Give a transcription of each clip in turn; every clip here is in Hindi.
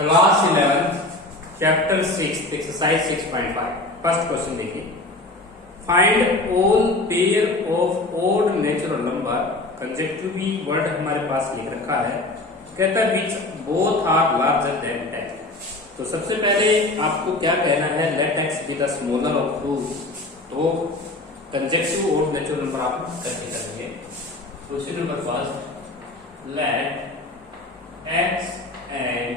Class 11 chapter 6 exercise 6.5 first question देखिए। Find all pair of odd natural number. Consecutively word हमारे पास लिख रखा है, कहता है which both are larger than 10। तो सबसे पहले आपको क्या कहना है, let X be the smaller of two. तो कंसेक्टिव ओड नेचुरल नंबर आप करके करेंगे। Question number first, let X and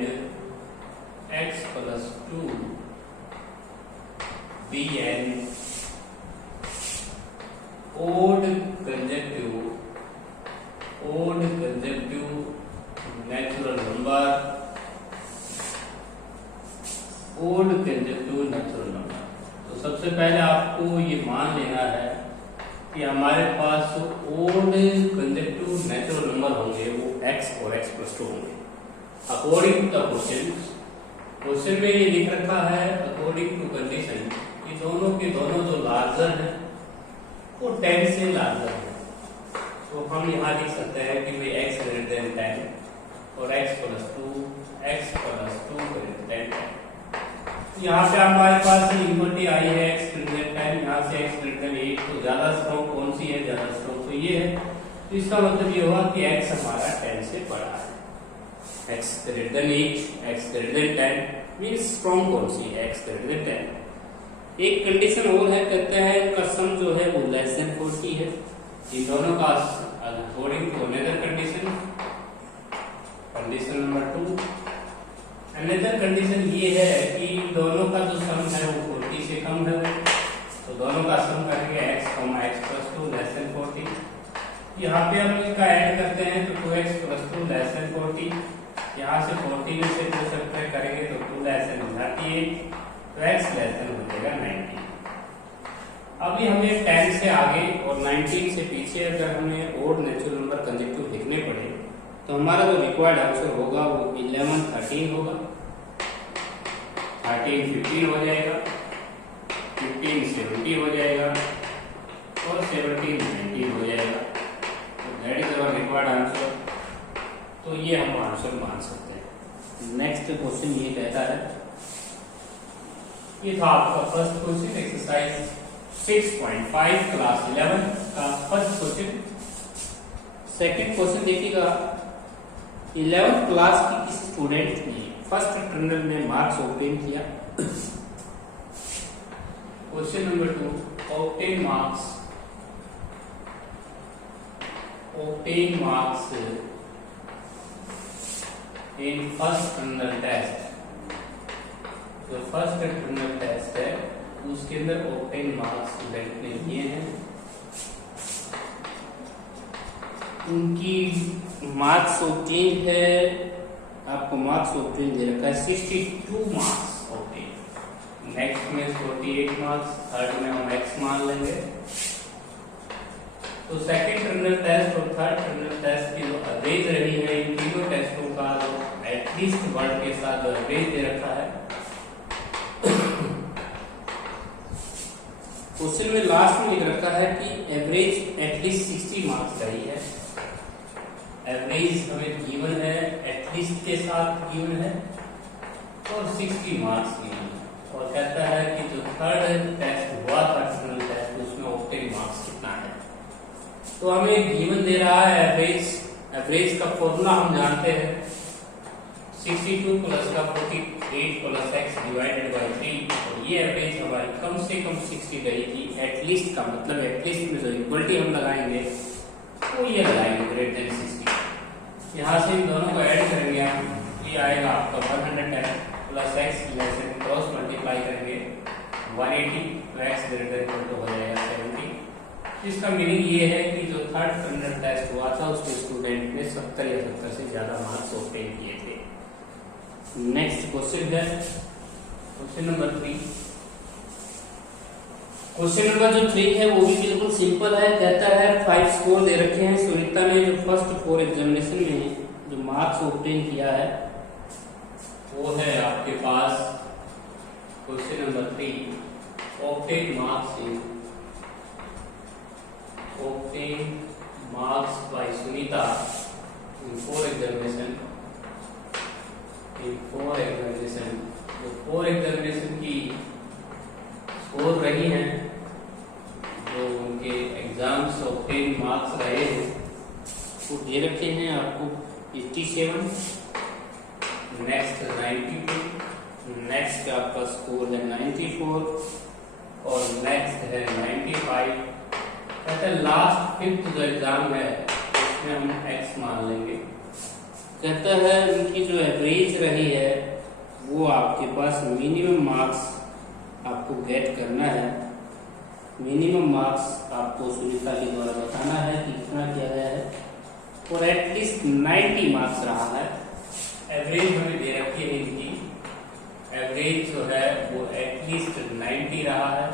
x plus 2 be an odd conjective natural number, odd conjective natural number। तो सबसे पहले आपको ये मान लेना है कि हमारे पास ओड कंजक्टिव नेचुरल नंबर होंगे वो x और x plus 2 होंगे। अकॉर्डिंग टू द क्वेश्चन में ये लिख रखा है, अकॉर्डिंग टू कंडीशन, कि दोनों के दोनों जो लार्जर है वो 10 से लार्जर है। तो हम यहाँ लिख सकते हैं कि भाई x ग्रेटर देन 10 और x प्लस 2 ग्रेटर देन 10। यहाँ पे हमारे पास इक्वलिटी आई है x ग्रेटर देन 10, यहाँ से x ग्रेटर देन 8। तो ज्यादा स्ट्रॉन्ग कौन सी है, ज्यादा स्ट्रॉन्ग तो ये है। तो इसका मतलब ये हुआ कि x हमारा 10 से बड़ा है। x greater than 8, x greater than 10 means strong कौन सी है, x greater than 10। एक कंडीशन और है, कहते हैं इनका सम जो है वो लेस देन 40 है। इन दोनों का according to another condition, condition number 2, another condition ये है कि दोनों का जो सम है वो 40 से कम है। तो दोनों का सम करेंगे x, x plus 2 less than 40। यहाँ पे हम इसका ऐड करते हैं तो 2x plus 2 लेस देन 40। यहाँ से 40 में से 2 सब्ट्रैक्ट करेंगे तो 2 लेस देन 38, तो x लेस देन हो जाएगा 19। अभी हमें 10 से आगे और 19 से पीछे अगर हमें ओड नेचुरल नंबर कंसेक्टिव लिखने पड़े तो हमारा जो रिक्वायर्ड आंसर होगा वो 11 13 होगा, 13 15 हो जाएगा, 15 70 हो जाएगा और 17 19 हो जाएगा। तो that is our required answer. तो ये हम आंसर मान सकते हैं। नेक्स्ट क्वेश्चन ये कहता है, ये था आपका फर्स्ट क्वेश्चन एक्सरसाइज 6.5 क्लास 11 का फर्स्ट क्वेश्चन। सेकंड क्वेश्चन देखिएगा, 11th क्लास की किसी स्टूडेंट ने फर्स्ट टर्मिनल में मार्क्स ऑब्टेन किया। Question number 2, obtain marks in first terminal test. जो फर्स्ट टर्मिनल टेस्ट है उसके अंदर ऑब्टेन मार्क्स स्टूडेंट ने किए हैं। उनकी मार्क्स ऑब्टेन है, आपको मार्क्स ऑब्टेन दे रखा है 62 मार्क्स ऑब्टेन। नेक्स्ट में 48 मार्क्स, थर्ड में हम x मान लेंगे। तो सेकंड टर्मिनल टेस्ट और थर्ड टर्मिनल टेस्ट की जो एवरेज रही है इन तीनों टेस्टों का जो एटलीस्ट वर्ड के साथ जो एवरेज दे रखा है, क्वेश्चन में लास्ट में लिख रखा है कि एवरेज एटलीस्ट 60 मार्क्स का ही है। एवरेज हमें गिवन है, एटलीस्ट के साथ गिवन है और 60 मार्क्स गिवन है। और कहता है कि जो थर्ड टेस्ट हुआ था टर्मिनल टेस्ट, उसमें ऑब्टेन मार्क्स कितना है। तो हमें गिवन दे रहा है एवरेज। एवरेज का फॉर्मूला हम जानते हैं, 62 प्लस का 48 प्लस x डिवाइडेड बाय 3। और ये एवरेज हमारी कम से कम 60 रहेगी। एटलीस्ट का मतलब एटलीस्ट में जो इक्वलिटी हम लगाएंगे वो ये लगाएंगे ग्रेटर देन 60। यहाँ से इन दोनों को ऐड करेंगे हम, ये आएगा आपका 110 plus x less than cross multiply करेंगे 180, तो x ग्रेटर देन हो जाएगा 70। इसका मीनिंग ये है कि जो थर्ड टर्मिनल टेस्ट हुआ था उसके स्टूडेंट ने 70 या 70 से ज्यादा मार्क्स ऑब्टेन किए थे। नेक्स्ट क्वेश्चन है क्वेश्चन नंबर 3। क्वेश्चन नंबर जो 3 है वो भी बिल्कुल सिंपल है। कहता है 5 स्कोर दे रखे हैं। सुनीता ने जो फर्स्ट 4 एग्जामिनेशन में जो मार्क्स ऑब्टेन किया है वो है आपके पास question number 3, obtain marks by Sunita in 4 examination in 4 examination, जो 4 एग्जामिनेशन की स्कोर रही हैं, जो उनके एग्जाम्स और 10 मार्क्स रहे हैं, वो दे रखे हैं आपको 87, नेक्स्ट 92, नेक्स्ट आपका स्कोर है 94 और नेक्स्ट है 95। कहते हैं लास्ट 5th जो एग्जाम है उसमें हम एक्स मान लेंगे। कहता है उनकी जो एवरेज रही है वो आपके पास मिनिमम मार्क्स आपको गेट करना है। मिनिमम मार्क्स आपको सुनीता के द्वारा बताना है कि कितना किया गया है, और एटलीस्ट 90 मार्क्स रहा है। एवरेज हमें दे रखी है इनकी, एवरेज जो है वो एटलीस्ट 90 रहा है।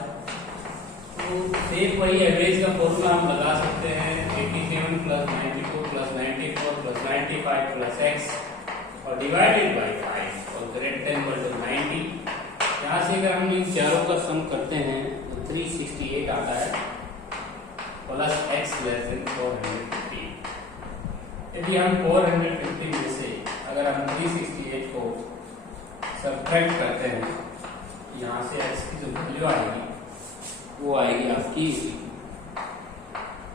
तो सेम वही एवरेज का फॉर्मूला हम लगा सकते हैं, 87 plus 92 plus 94 plus 95 plus x और डिवाइडेड बाई 5 और ग्रेटर देन इक्वल टू 90। यहाँ से अगर हम इन चारों का सम करते हैं तो 368 आता है प्लस एक्स लेस देन 450। यदि हम 450 में से अगर हम 368 को सब्ट्रैक्ट करते हैं, यहाँ से एक्स की जो वैल्यू आएगी वो आएगी आपकी।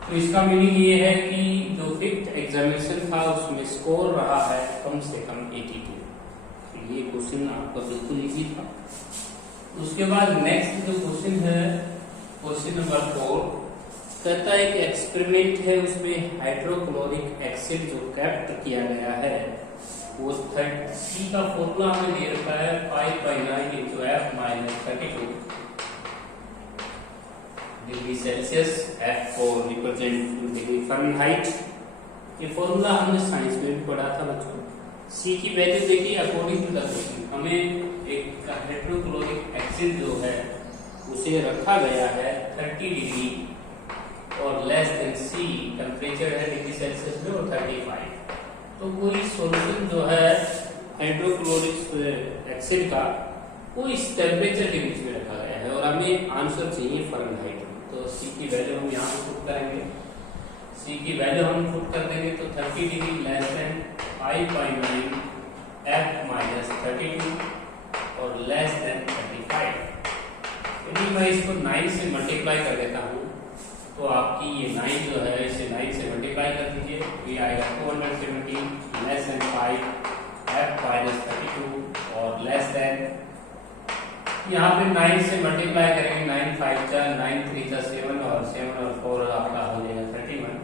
तो इसका मीनिंग ये है कि जो 5th एग्जामिनेशन था उसमें स्कोर रहा है कम से कम 82। तो ये क्वेश्चन आपका बिल्कुल इजी था। उसके बाद नेक्स्ट जो क्वेश्चन है, क्वेश्चन नंबर 4, कहता है कि एक्सपेरिमेंट है, उसमें हाइड्रोक्लोरिक एसिड जो कैप्ट किया गया है वो 30 का फॉर्मूला हमें दे रखा है 5/9 into F minus 32 degree Celsius. F को रिप्रेजेंट डिग्री फ़ारेनहाइट। ये फॉर्मूला हमने साइंस में भी पढ़ा था बच्चों। C की वैल्यू देखिए अकॉर्डिंग टू द क्वेश्चन, हमें एक हाइड्रोक्लोरिक एसिड जो है उसे रखा गया है 30 डिग्री और लेस देन C टेम्परेचर है डिग्री सेल्सियस में और 35। तो कोई सॉल्यूशन जो है हाइड्रोक्लोरिक एसिड का वो इस टेम्परेचर के बीच में रखा गया है और हमें आंसर चाहिए फ़ारेनहाइट में। तो C की वैल्यू हम यहाँ पुट करेंगे, C की वैल्यू हम पुट कर देंगे तो 30 degree less than 5/9 F minus 32 और लेस देन 35। यदि मैं इसको 9 से मल्टीप्लाई कर देता हूँ तो आपकी ये 9 जो है इसे 9 से मल्टीप्लाई कर दीजिए, तो ये आएगा 270 लेस देन 5 F माइनस 32 और लेस देन, यहाँ पे 9 से मल्टीप्लाई करेंगे, 9 5 जा 9 3 जा 7 और 7 और 4 आपका हो जाएगा 31।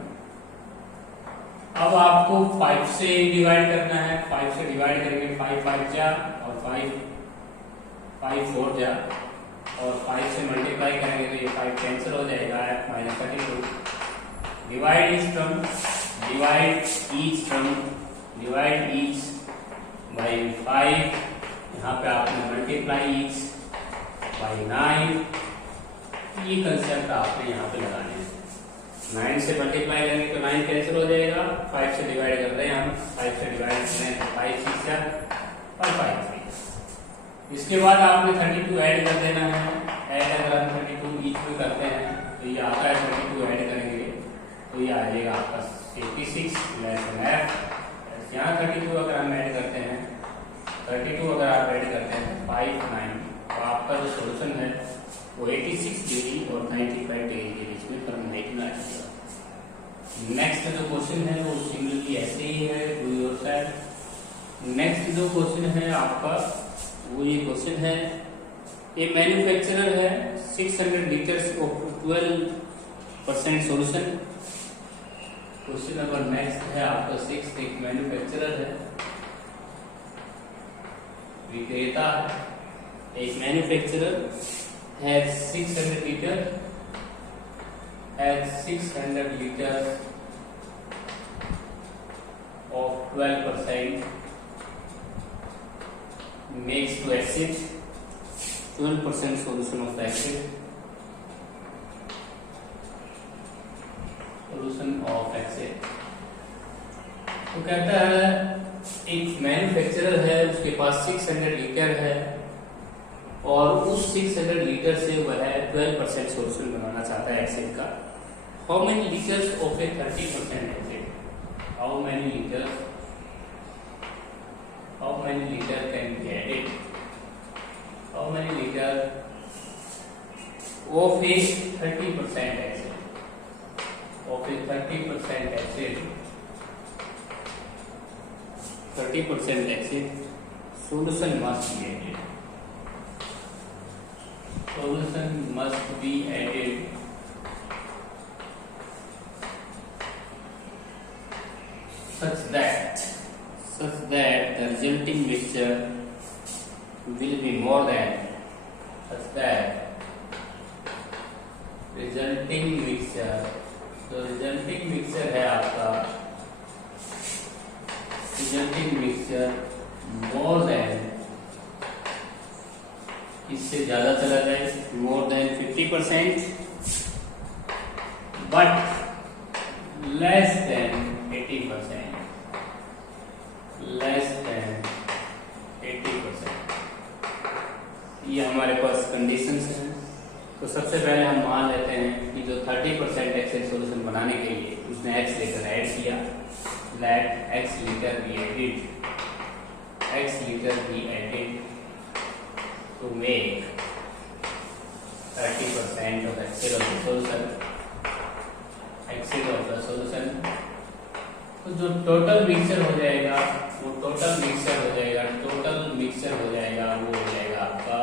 अब आपको 5 से डिवाइड करना है, 5 से डिवाइड करेंगे 5 5 जा और 5 4 जा और 5 से मल्टीप्लाई करेंगे तो ये 5 कैंसिल हो जाएगा, F minus 32। Divide each term, divide each term, divide each by 5, यहाँ पे आपने मल्टीप्लाई ईच बाई 9। ये कंसेप्ट आपने यहाँ पे लगाने हैं। 9 से मल्टीप्लाई करेंगे तो 9 कैंसिल हो जाएगा, 5 से डिवाइड कर रहे हैं हम, 5 से डिवाइड कर रहे हैं तो 5 6 जा और 5 3। इसके बाद आपने 32 ऐड कर देना है। ऐड अगर हम 32 ईच में करते हैं तो ये आता है 32 ऐड करेंगे तो ये आ जाएगा आपका 86 लेस देन F। यहाँ 32 अगर हम ऐड करते हैं, 32 अगर आप ऐड करते हैं 5 9, तो आपका जो सोल्यूशन है वो 86 डिग्री और 95 डिग्री के बीच में फ़ारेनहाइट में आ जाएगा। नेक्स्ट जो क्वेश्चन है वो सिमिलरली ऐसे ही है, डू योर सेल्फ। नेक्स्ट जो क्वेश्चन है आपका वो ये क्वेश्चन है, ये मैन्युफैक्चरर है 600 litres of 12% solution. Question number next है आपका 6, एक मैन्युफैक्चरर है, विक्रेता है, एक manufacturer has 600 liters of 12% makes to acid, 12% solution of acid, solution of acid। तो कहता है एक मैन्युफैक्चरर है, उसके पास 600 लीटर है और उस 600 लीटर से वह 12% सॉल्यूशन बनाना चाहता है एसिड का। How many litres of A 30% acid, how many litre 30% exit, solution must be added. Solution must be added such that the resulting mixture will be more than resulting mixture, तो resulting mixture है आपका resulting mixture more than, इससे ज्यादा चला जाए, more than 50% but less than 80%, less than 80%। ये हमारे पास कंडीशंस हैं। तो सबसे पहले हम मान लेते हैं कि जो 30% एक्सेल सॉल्यूशन बनाने के लिए उसने x लीटर ऐड किया, let x litre be added to make 30% of excel of the solution. तो जो टोटल मिक्सचर हो जाएगा वो टोटल मिक्सचर हो जाएगा वो हो जाएगा आपका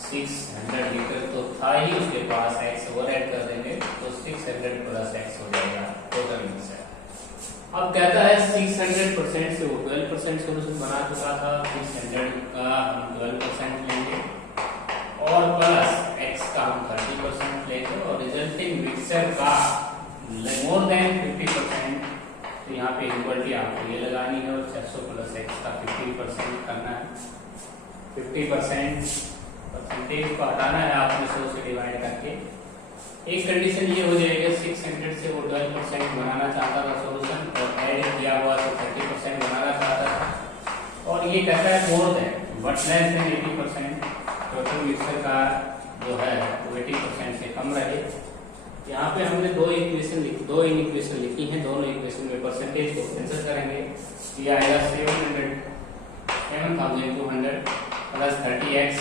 600 लीटर। तो था ही उसके पास x और ऐड कर देंगे तो 600 प्लस x हो जाएगा टोटल मिक्सचर। अब कहता है 600% से वो 12% सॉल्यूशन बना चुका था, 600 का हम 12% लेंगे और प्लस x का हम 30% लेंगे और रिजल्टिंग मिक्सचर का मोर देन 50%। तो यहाँ पे इक्वलिटी आपको ये लगानी है और 600 प्लस x का 50% करना है। 50% परसेंटेज को हटाना है आपने 100 से डिवाइड करके। एक कंडीशन ये हो जाएगी 600 से वो 12% बनाना चाहता था सॉल्यूशन और ऐड किया हुआ तो 30% बनाना चाहता था और ये कहता है more than but less than 80%। Total mixture का जो है वो 80% से कम रहे। यहाँ पे हमने दो इक्वेशन लिखी हैं, दोनों इक्वेशन में परसेंटेज को कैंसिल करेंगे। ये आएगा 7200 प्लस 30x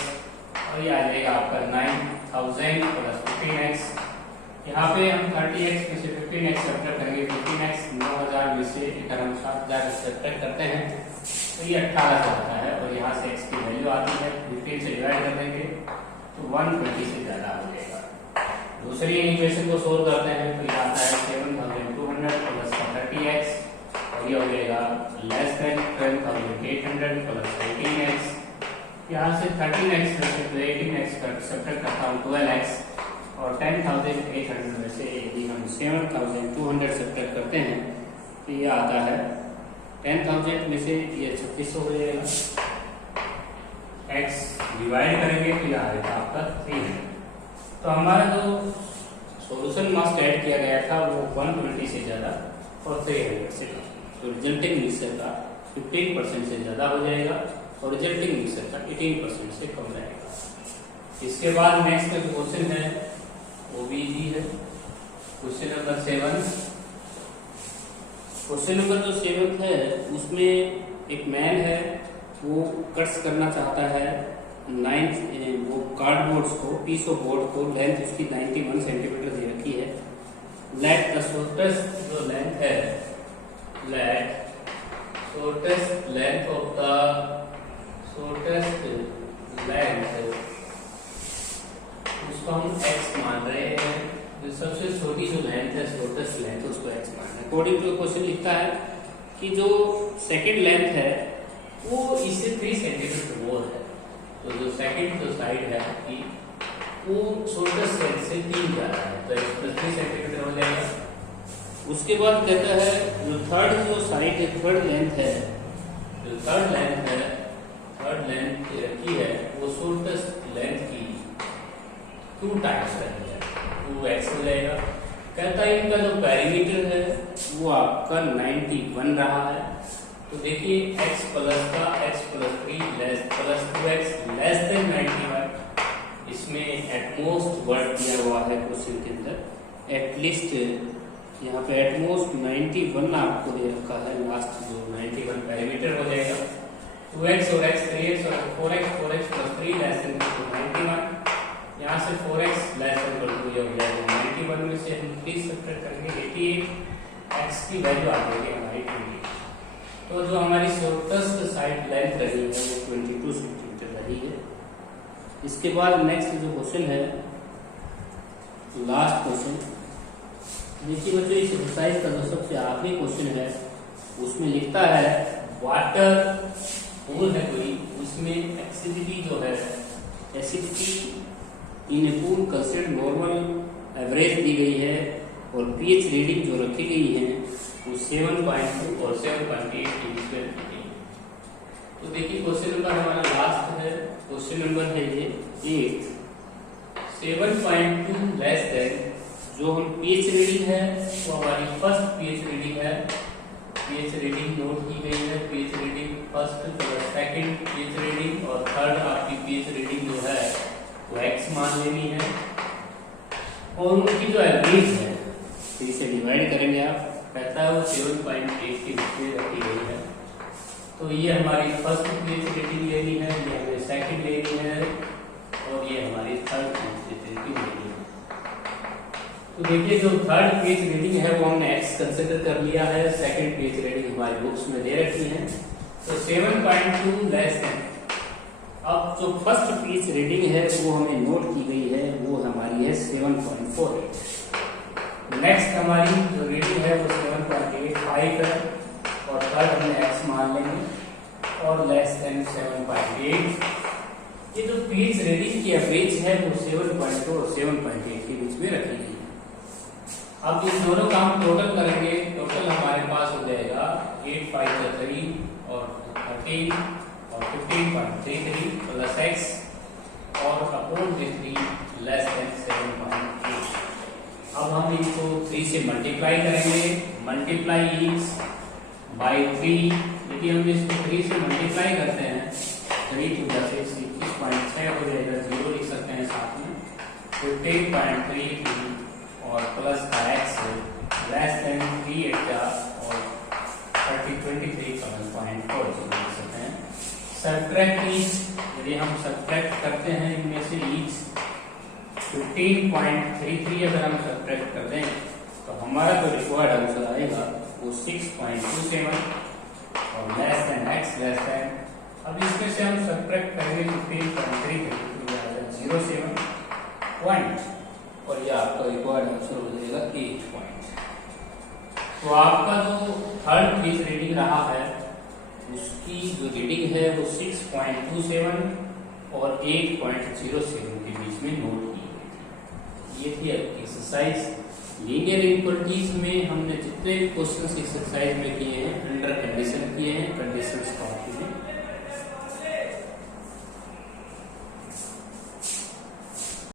और ये आ जाएगा आपका 9000 प्लस 15x। यहाँ पे हम 30x में से 15x सब्ट्रैक्ट करेंगे। 15x 9000 में से अगर हम 7000 सब्ट्रैक्ट करते हैं तो ये 18 से आता है और यहाँ से x की वैल्यू आती है 15 से डिवाइड कर देंगे तो 120 से ज्यादा हो जाएगा। दूसरी इक्वेशन को सोल्व करते हैं तो ये आता है 7200 प्लस 30x और ये हो जाएगा लेस देन 12800 प्लस 18x। यहाँ से 13x में से 18x का सब्ट्रैक्ट करता हूँ 12x और 10,800 में से यदि हम 7,200 सब्ट्रैक्ट करते हैं तो ये आता है 10,000 में से ये 3600 हो जाएगा। x डिवाइड करेंगे तो ये आएगा आपका 300। तो हमारा जो सॉल्यूशन मास ऐड किया गया था वो 120 से ज्यादा और 300 से कम। तो रिजल्टिंग मिक्सचर का 15% से ज्यादा हो जाएगा और रिजल्टिंग मिक्सचर का 18% से कम रहेगा। इसके बाद नेक्स्ट जो क्वेश्चन है वो भी इजी है। Question number 7। क्वेश्चन नंबर जो 7 है उसमें एक मैन है वो कट्स करना चाहता है वो कार्डबोर्ड्स को, पीस ऑफ बोर्ड को, लेंथ उसकी 91 सेंटीमीटर दे रखी है। लेट द शॉर्टेस्ट जो लेंथ है, let shortest length of the shortest length उसको हम x मान रहे हैं। जो सबसे छोटी जो लेंथ है शॉर्टेस्ट लेंथ उसको x मान रहे हैं। अकॉर्डिंग टू क्वेश्चन लिखता है कि जो सेकंड लेंथ है वो इससे 3 सेंटीमीटर मोर है। तो जो सेकंड जो साइड है कि वो शॉर्टेस्ट लेंथ से 3 ज्यादा है तो x 3 सेंटीमीटर हो जाएगा। उसके बाद कहता है जो थर्ड जो साइड है, थर्ड लेंथ है, जो थर्ड लेंथ रखी है वो शॉर्टेस्ट लेंथ की 2 टाइम्स रही है, 2x हो जाएगा। कहता है इनका जो पेरीमीटर है वो आपका 91 रहा है। तो देखिए x प्लस का x plus 3 plus 2x less than 91, इसमें एटमोस्ट वर्ड दिया हुआ है क्वेश्चन के अंदर। एटलीस्ट यहाँ पे एटमोस्ट 91 आपको दे रखा है, लास्ट जो 91 पेरीमीटर हो जाएगा। 2x और x 3x और 4x प्लस 3 लेस देन 91। यहाँ से 4x लेस देन 2 ये हो जाएगा 91 में से हम 3 सब्ट्रैक्ट करेंगे 88, x की वैल्यू आ जाएगी हमारी 20। तो जो हमारी इसके बाद नेक्स्ट जो क्वेश्चन है, लास्ट क्वेश्चन, देखिए बच्चों इस एक्सरसाइज का जो सबसे आखिरी क्वेश्चन है उसमें लिखता है वाटर पूल है कोई, उसमें एसिडिटी जो है, acidity in a pool considered normal average दी गई है और पीएच रीडिंग जो रखी गई है वो 7.2 और 7.8 के बीच में रखी गई। तो देखिए क्वेश्चन नंबर हमारा लास्ट है, क्वेश्चन नंबर है ये 8, 7.2 लेस देन, जो हम पीएच रीडिंग है वो हमारी फर्स्ट पीएच रीडिंग है, पीएच रीडिंग नोट की गई है, pH reading first, second pH reading और थर्ड आपकी पीएच रीडिंग जो है वो एक्स मान लेनी है और उनकी जो एवरेज है 3 से डिवाइड करेंगे आप, कहता है वो 7.8 के बीच में रखी गई है। तो ये हमारी फर्स्ट पीएच रीडिंग लेनी है, ये हमें सेकंड लेनी है और ये हमारी थर्ड पीएच रीडिंग लेनी है। तो देखिए जो थर्ड पीएच रीडिंग है वो हमने एक्स कंसिडर कर लिया है, सेकंड पीएच रीडिंग हमारी बुक्स में दे रखी है, तो 7.2 लेस देन। अब जो फर्स्ट पीएच रीडिंग है वो हमें नोट की गई है, वो हमारी है 7.48। नेक्स्ट हमारी जो रीडिंग है वो 7.85 है और थर्ड हमने एक्स मान लेंगे और लेस देन 7.8। ये जो पीएच रीडिंग की एवरेज है वो 7.2 और 7.8 के बीच में रखी गई है। अब इन दोनों का हम टोटल करेंगे, टोटल हमारे पास हो जाएगा 8 5 3 और 13 और 15.33 प्लस एक्स और अपॉन 3 लेस देन 7.8। अब हम इनको 3 से मल्टीप्लाई करेंगे, मल्टीप्लाई इज बाई 3, यदि हम इसको 3 से मल्टीप्लाई करते हैं 3 टू द 6 21.6 हो जाएगा, 0 लिख सकते हैं साथ में, 15.33 और प्लस का एक्स लेस देन 3 8 और 23.4 लिख सकते हैं। सब्ट्रैक्ट ईच, यदि हम सब्ट्रैक्ट करते हैं इनमें से ईच 15.33 अगर हम सब्ट्रैक्ट कर दें तो हमारा जो रिक्वायर्ड आंसर आएगा वो 6.27 और less than x less than, अब इसमें से हम सब्ट्रैक्ट करेंगे 15.33 तो आएगा 07 पॉइंट और ये आपका रिक्वायर्ड आंसर हो जाएगा 8 पॉइंट। तो आपका जो थर्ड पीएच रीडिंग रहा है उसकी जो रीडिंग है वो 6.27 और 8.07 के बीच में नोट की गई थी। ये थी एक्सरसाइज लीनियर इनइक्वालिटीज में हमने जितने क्वेश्चन एक्सरसाइज में किए हैं अंडर कंडीशन किए हैं, कंडीशंस